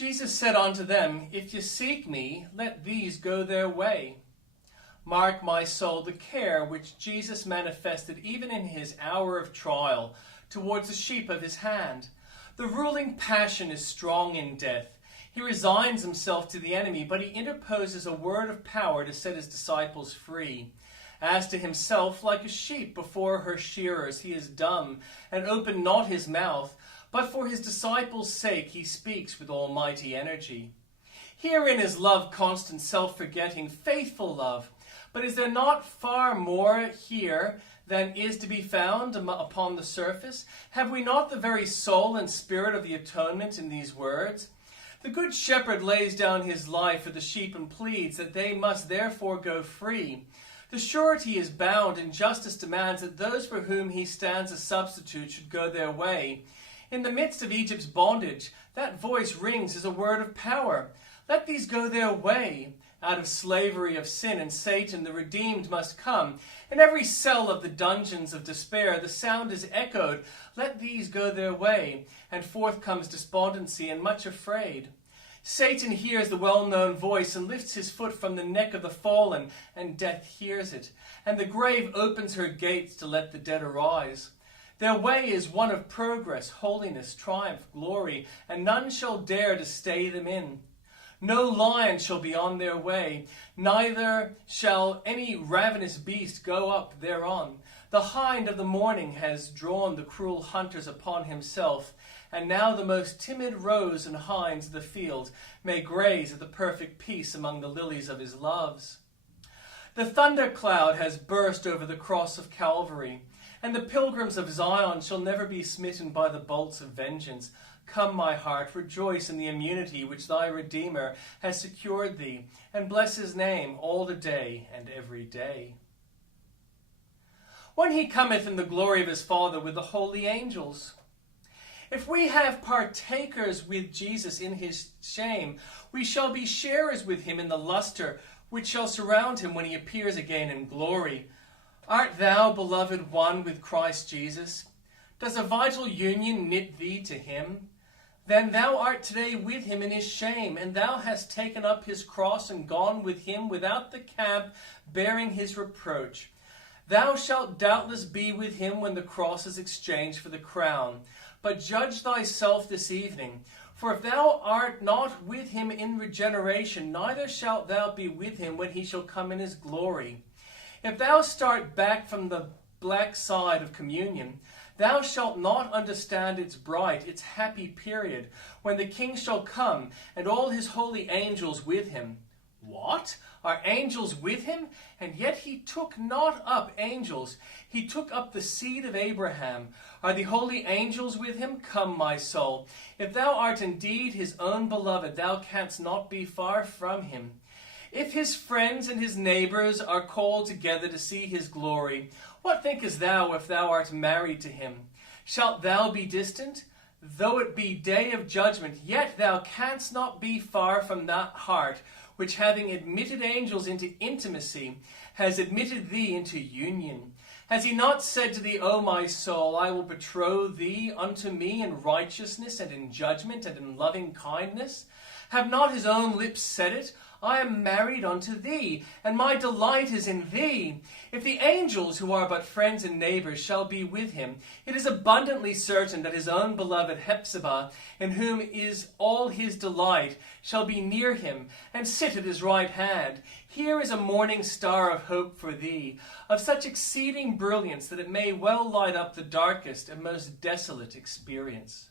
Jesus said unto them, If ye seek me, let these go their way. Mark, my soul, the care which Jesus manifested even in his hour of trial towards the sheep of his hand. The ruling passion is strong in death. He resigns himself to the enemy, but he interposes a word of power to set his disciples free. As to himself, like a sheep before her shearers, he is dumb, and opened not his mouth, but for his disciples' sake he speaks with almighty energy. Herein is love constant, self-forgetting, faithful love. But is there not far more here than is to be found upon the surface? Have we not the very soul and spirit of the atonement in these words? The good shepherd lays down his life for the sheep and pleads that they must therefore go free. The surety is bound, and justice demands that those for whom he stands a substitute should go their way. In the midst of Egypt's bondage, that voice rings as a word of power. Let these go their way. Out of slavery of sin and Satan, the redeemed must come. In every cell of the dungeons of despair, the sound is echoed. Let these go their way. And forth comes despondency and much afraid. Satan hears the well-known voice and lifts his foot from the neck of the fallen, and death hears it. And the grave opens her gates to let the dead arise. Their way is one of progress, holiness, triumph, glory, and none shall dare to stay them in. No lion shall be on their way, neither shall any ravenous beast go up thereon. The hind of the morning has drawn the cruel hunters upon himself, and now the most timid roes and hinds of the field may graze at the perfect peace among the lilies of his loves. The thundercloud has burst over the cross of Calvary, and the pilgrims of Zion shall never be smitten by the bolts of vengeance. Come, my heart, rejoice in the immunity which thy Redeemer has secured thee, and bless his name all the day and every day. When he cometh in the glory of his Father with the holy angels. If we have partakers with Jesus in his shame, we shall be sharers with him in the lustre which shall surround him when he appears again in glory. Art thou, beloved, one with Christ Jesus? Does a vital union knit thee to him? Then thou art today with him in his shame, and thou hast taken up his cross and gone with him without the camp, bearing his reproach. Thou shalt doubtless be with him when the cross is exchanged for the crown. But judge thyself this evening, for if thou art not with him in regeneration, neither shalt thou be with him when he shall come in his glory. If thou start back from the black side of communion, thou shalt not understand its bright, its happy period, when the King shall come, and all his holy angels with him. What? Are angels with him? And yet he took not up angels. He took up the seed of Abraham. Are the holy angels with him? Come, my soul. If thou art indeed his own beloved, thou canst not be far from him. If his friends and his neighbors are called together to see his glory, what thinkest thou if thou art married to him? Shalt thou be distant? Though it be day of judgment, yet thou canst not be far from that heart, which having admitted angels into intimacy, has admitted thee into union. Has he not said to thee, O my soul, I will betroth thee unto me in righteousness and in judgment and in loving kindness? Have not his own lips said it? I am married unto thee, and my delight is in thee. If the angels, who are but friends and neighbors, shall be with him, it is abundantly certain that his own beloved Hephzibah, in whom is all his delight, shall be near him, and sit at his right hand. Here is a morning star of hope for thee, of such exceeding brilliance that it may well light up the darkest and most desolate experience.